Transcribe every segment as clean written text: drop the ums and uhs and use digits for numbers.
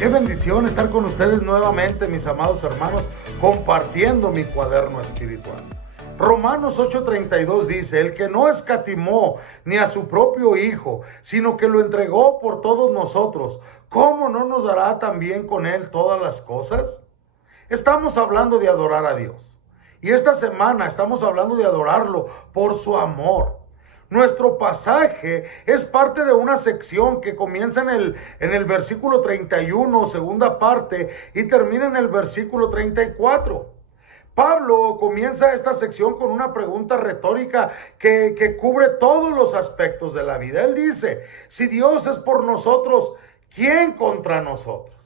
Qué bendición estar con ustedes nuevamente, mis amados hermanos, compartiendo mi cuaderno espiritual. Romanos 8:32 dice: el que no escatimó ni a su propio Hijo, sino que lo entregó por todos nosotros, ¿cómo no nos dará también con él todas las cosas? Estamos hablando de adorar a Dios. Y esta semana estamos hablando de adorarlo por su amor. Nuestro pasaje es parte de una sección que comienza en el versículo 31, segunda parte, y termina en el versículo 34. Pablo comienza esta sección con una pregunta retórica que cubre todos los aspectos de la vida. Él dice: si Dios es por nosotros, ¿quién contra nosotros?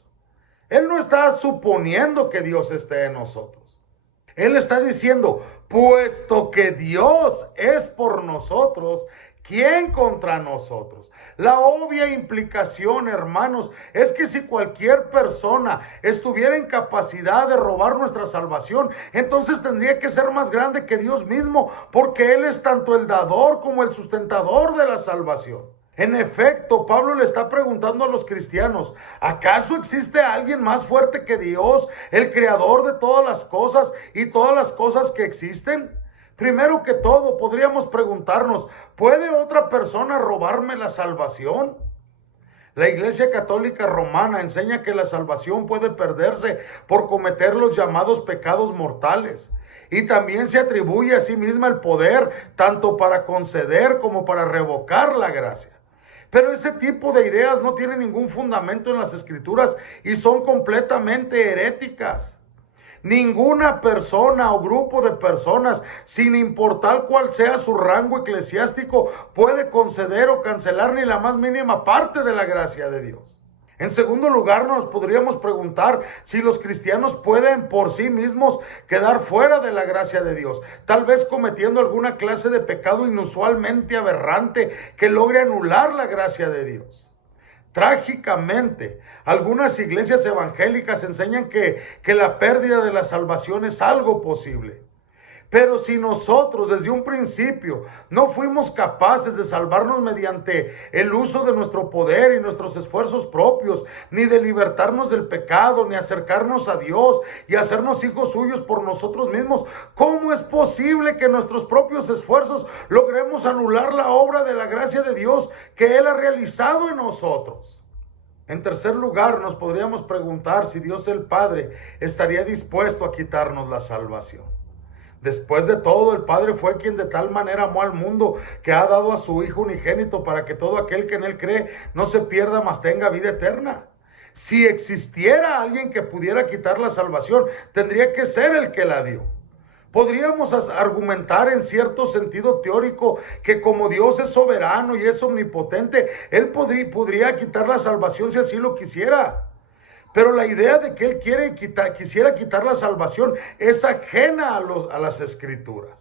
Él no está suponiendo que Dios esté en nosotros. Él está diciendo: puesto que Dios es por nosotros, ¿quién contra nosotros? La obvia implicación, hermanos, es que si cualquier persona estuviera en capacidad de robar nuestra salvación, entonces tendría que ser más grande que Dios mismo, porque Él es tanto el dador como el sustentador de la salvación. En efecto, Pablo le está preguntando a los cristianos: ¿acaso existe alguien más fuerte que Dios, el creador de todas las cosas y todas las cosas que existen? Primero que todo, podríamos preguntarnos: ¿puede otra persona robarme la salvación? La Iglesia Católica Romana enseña que la salvación puede perderse por cometer los llamados pecados mortales. Y también se atribuye a sí misma el poder tanto para conceder como para revocar la gracia. Pero ese tipo de ideas no tienen ningún fundamento en las Escrituras y son completamente heréticas. Ninguna persona o grupo de personas, sin importar cuál sea su rango eclesiástico, puede conceder o cancelar ni la más mínima parte de la gracia de Dios. En segundo lugar, nos podríamos preguntar si los cristianos pueden por sí mismos quedar fuera de la gracia de Dios, tal vez cometiendo alguna clase de pecado inusualmente aberrante que logre anular la gracia de Dios. Trágicamente, algunas iglesias evangélicas enseñan que la pérdida de la salvación es algo posible. Pero si nosotros desde un principio no fuimos capaces de salvarnos mediante el uso de nuestro poder y nuestros esfuerzos propios, ni de libertarnos del pecado, ni acercarnos a Dios y hacernos hijos suyos por nosotros mismos, ¿cómo es posible que nuestros propios esfuerzos logremos anular la obra de la gracia de Dios que Él ha realizado en nosotros? En tercer lugar, nos podríamos preguntar si Dios el Padre estaría dispuesto a quitarnos la salvación. Después de todo, el Padre fue quien de tal manera amó al mundo que ha dado a su Hijo unigénito para que todo aquel que en Él cree no se pierda, mas tenga vida eterna. Si existiera alguien que pudiera quitar la salvación, tendría que ser el que la dio. Podríamos argumentar en cierto sentido teórico que como Dios es soberano y es omnipotente, Él podría quitar la salvación si así lo quisiera. Pero la idea de que Él quisiera quitar la salvación es ajena a las Escrituras.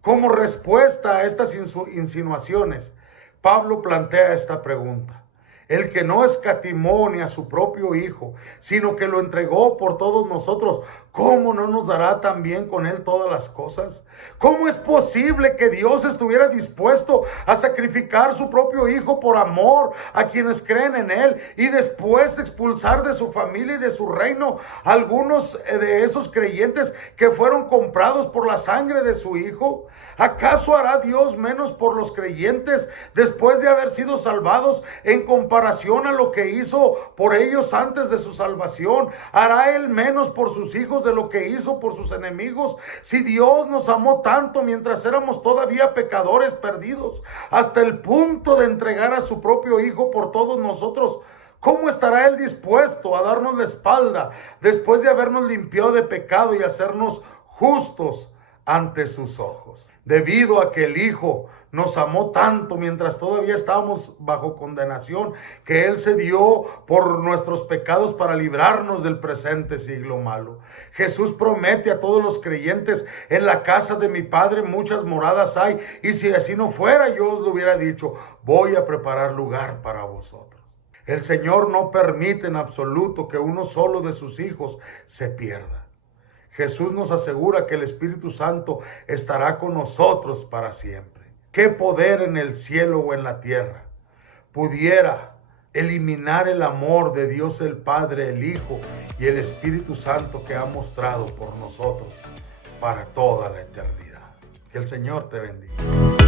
Como respuesta a estas insinuaciones, Pablo plantea esta pregunta: el que no escatimó ni a su propio Hijo, sino que lo entregó por todos nosotros, ¿cómo no nos dará también con Él todas las cosas? ¿Cómo es posible que Dios estuviera dispuesto a sacrificar su propio Hijo por amor a quienes creen en Él y después expulsar de su familia y de su reino a algunos de esos creyentes que fueron comprados por la sangre de su Hijo? ¿Acaso hará Dios menos por los creyentes después de haber sido salvados en comparación a lo que hizo por ellos antes de su salvación? ¿Hará Él menos por sus hijos de lo que hizo por sus enemigos? Si Dios nos amó tanto mientras éramos todavía pecadores perdidos, hasta el punto de entregar a su propio Hijo por todos nosotros, ¿cómo estará Él dispuesto a darnos la espalda después de habernos limpiado de pecado y hacernos justos ante sus ojos? Debido a que el Hijo nos amó tanto mientras todavía estábamos bajo condenación, que Él se dio por nuestros pecados para librarnos del presente siglo malo. Jesús promete a todos los creyentes: en la casa de mi Padre muchas moradas hay, y si así no fuera, yo os lo hubiera dicho, voy a preparar lugar para vosotros. El Señor no permite en absoluto que uno solo de sus hijos se pierda. Jesús nos asegura que el Espíritu Santo estará con nosotros para siempre. ¿Qué poder en el cielo o en la tierra pudiera eliminar el amor de Dios el Padre, el Hijo y el Espíritu Santo que ha mostrado por nosotros para toda la eternidad. Que el Señor te bendiga.